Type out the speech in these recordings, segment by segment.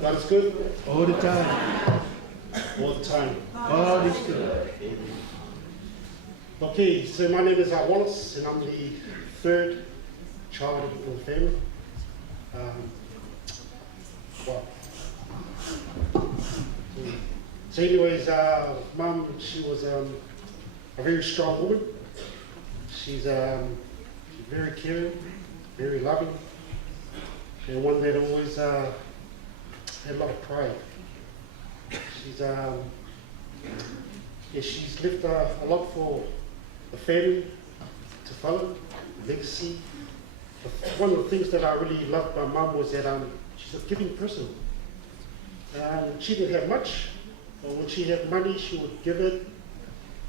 God is good? All the time. All the time. God is good. Okay, so my name is Wallace, and I'm the third child in the family. Wow. So anyways, Mum, she was a very strong woman. She's very caring, very loving, and one that always had a lot of pride. She's left a lot for the family to follow, legacy. One of the things that I really loved about Mum was that she's a giving person. She didn't have much, but when she had money, she would give it.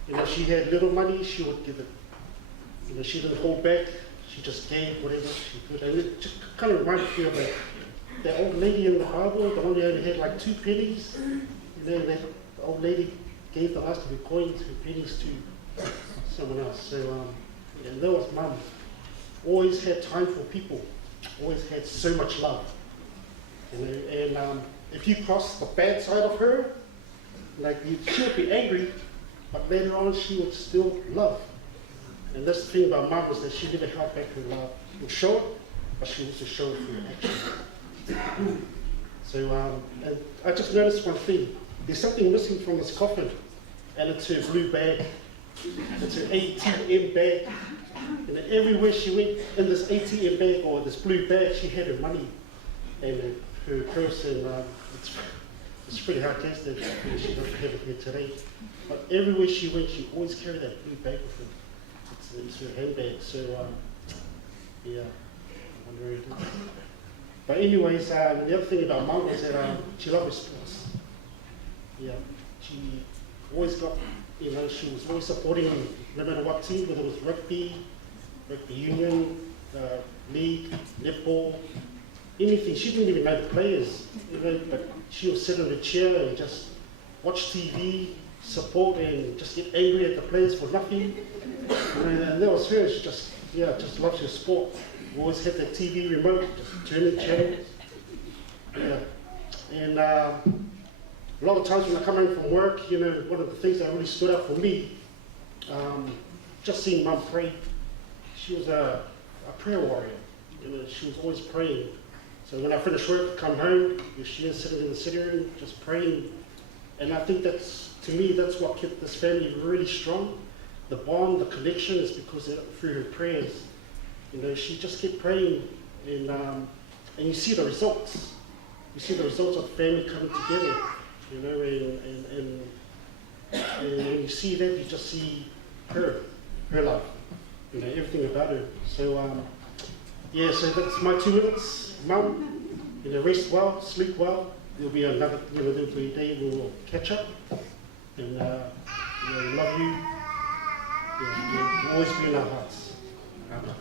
You know, she had little money, she would give it. You know, she didn't hold back, she just gave whatever she could. And it just kind of reminded me of that old lady in the Bible, the one who only had like 2 pennies. And then that old lady gave the last of her coins, her pennies to someone else. So, and that was Mum. Always had time for people, always had so much love. You know, and if you cross the bad side of her, like she would be angry, but later on she would still love. And that's the thing about Mum, was that she never held back her love. She would show it, but she also showed it through action. So, and I just noticed one thing. There's something missing from this coffin, and it's her blue bag. It's her ATM bag. And everywhere she went in this ATM bag or this blue bag, she had her money and her purse, and it's pretty hard to taste that she doesn't have it here today. But everywhere she went, she always carried that blue bag with her. It's her handbag. So yeah, I wonder where it is. But anyways, the other thing about Mum was that she loved her sports. Yeah, she always got, you know, she was always supporting no matter what team, whether it was rugby union, league, netball, anything. She didn't even know the players, you know, but she would sit in a chair and just watch TV, support, and just get angry at the players for nothing. And that was her. She just loves her sport. We always had the TV remote, just turn the channel. Yeah. And a lot of times when I come home from work, you know, one of the things that really stood out for me, just seeing Mum pray. She was a prayer warrior. You know, she was always praying. So when I finish work, come home, she is sitting in the sitting room, just praying. And I think to me, that's what kept this family really strong. The bond, the connection is because through her prayers. You know, she just kept praying, and you see the results. You see the results of the family coming together. You know, and when you see that, you just see her love. You know, everything about her. So yeah, so that's my 2 minutes. Mum, you know, rest well, sleep well. There'll be another, you know, there'll be a day we'll catch up. And you know, love you. You'll always be in our hearts. Amen.